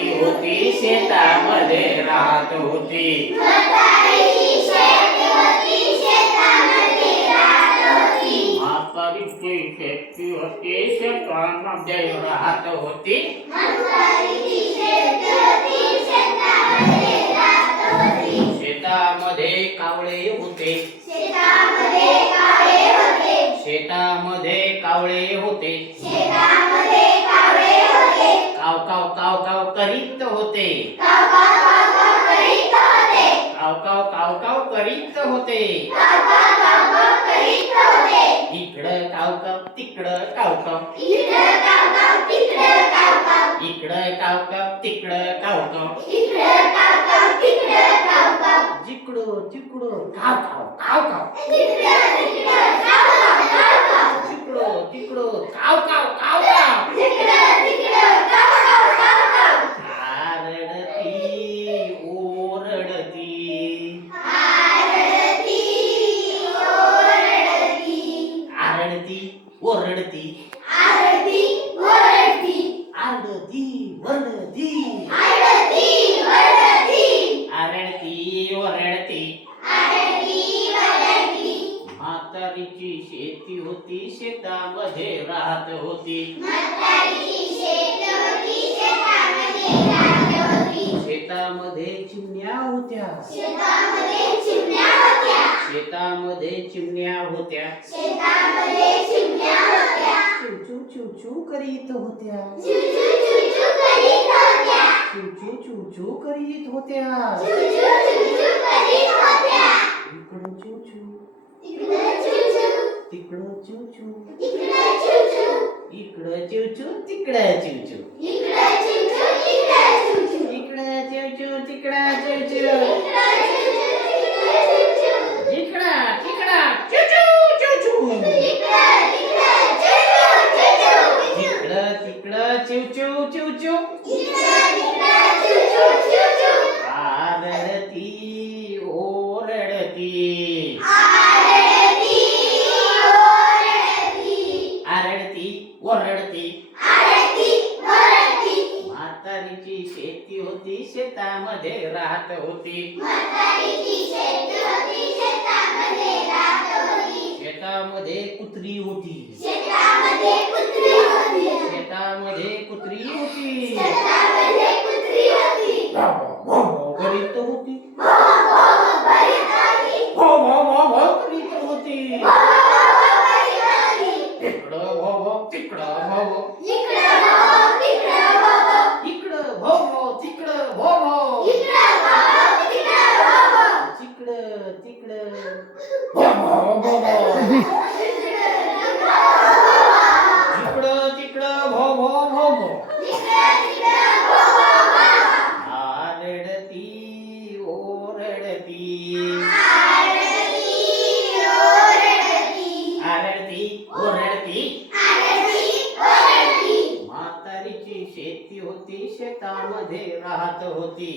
शेती होती शेतामध्ये राहत होती. म्हातारीची शेती होती शेतामध्ये राहत होती. शेतामध्ये कावळे होते. शेतामध्ये कावळे होते. काव काव काव काव करीत होते. काव काव काव करीत होते. इकडं काव काव तिकडं काव काव. इकडं काव काव तिकडं काव काव. जिकडं तिकडं काव काव काव काव. जिकडं तिकडं काव काव काव काव. आरडती ओरडती. आरडती ओरडती. आरडती वरडती. आरडती ओरडती. म्हातारीची शेती होती शेतामध्ये राहत होती. शेतामध्ये चिमण्या होत्या. शेतामध्ये चिमण्या होत्या. चिवचू चिवचू करीत होत्या. चिवचू चिवचू करीत होत्या. इकडं चिवचू तिकडं चिवचू. इकडं चिवचू तिकडं चिवचू. इकडं चिवचू तिकडं चिवचू. इकडं तिकडं चिवचू चिवचू. इकडं तिकडं चिवचू चिवचू. आरडती ओरडती. आरडती ओरडती. म्हातारीची शेती होती शेतामध्ये राहत होती. शेतामध्ये कुत्री होती. शेतामध्ये कुत्री होती. करीत होती. करीत होती. इकडं भो तिकडं भो. इकडं भो तिकडं भो. तिकडं तिकडं इकडं तिकडं भो. आरडती ओरडती. आरडती ओरडती. म्हातारीची शेती होती शेतामध्ये राहत होती.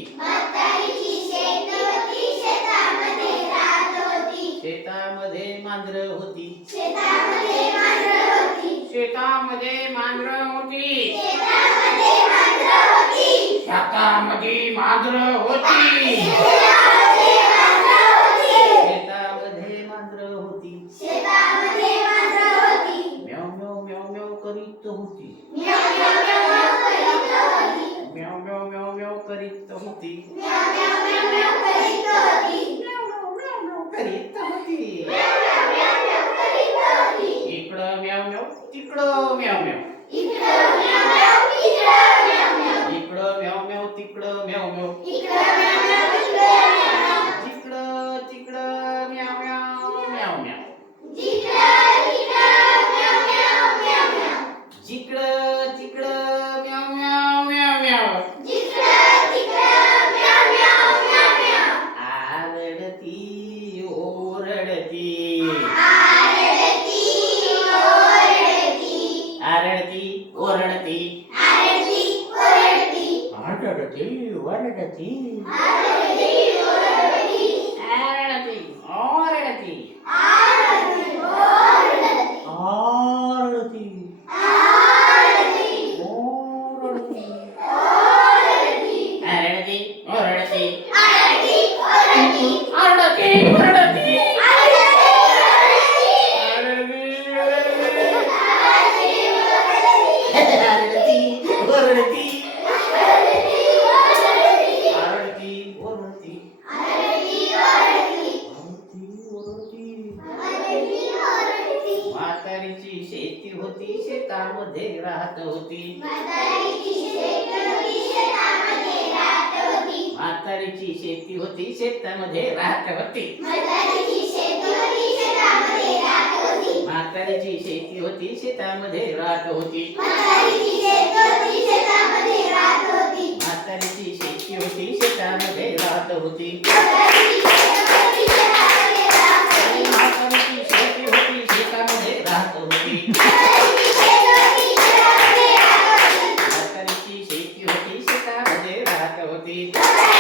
शेतामध्ये मांजरं होती. शेतामध्ये मांजरं होती. शेतामध्ये मांजरं होती. शेतामध्ये मांजरं होती. म्याव म्याव म्याव म्याव करीत होती. म्याव म्याव म्याव म्याव करीत होती. करीत होती. इकडं म्याव म्याव तिकडं म्याव म्याव. इकडं म्याव म्याव तिकडं म्याव म्याव. जिकडं तिकडं म्याव म्याव म्याव म्याव. जिकडं तिकडं म्याव म्याव म्याव म्याव. आरडती ओरडती. आरडती ओरडती. आरडती ओरडती. आरडती ओरडती. आरडती ओरडती. म्हातारीची शेती होती शेतामध्ये राहत होती म्हातारीची शेती होती शेतामध्ये राहत होती म्हातारीची शेती होती शेतामध्ये राहत होती म्हातारीची शेती होती शेतामध्ये राहत होती म्हातारीची शेती होती शेतामध्ये राहत होती म्हातारीची शेती होती शेतामध्ये राहत होती म्हातारीची शेती होती शेतामध्ये राहत होती म्हातारीची शेती होती शेतामध्ये राहत होती म्हातारीची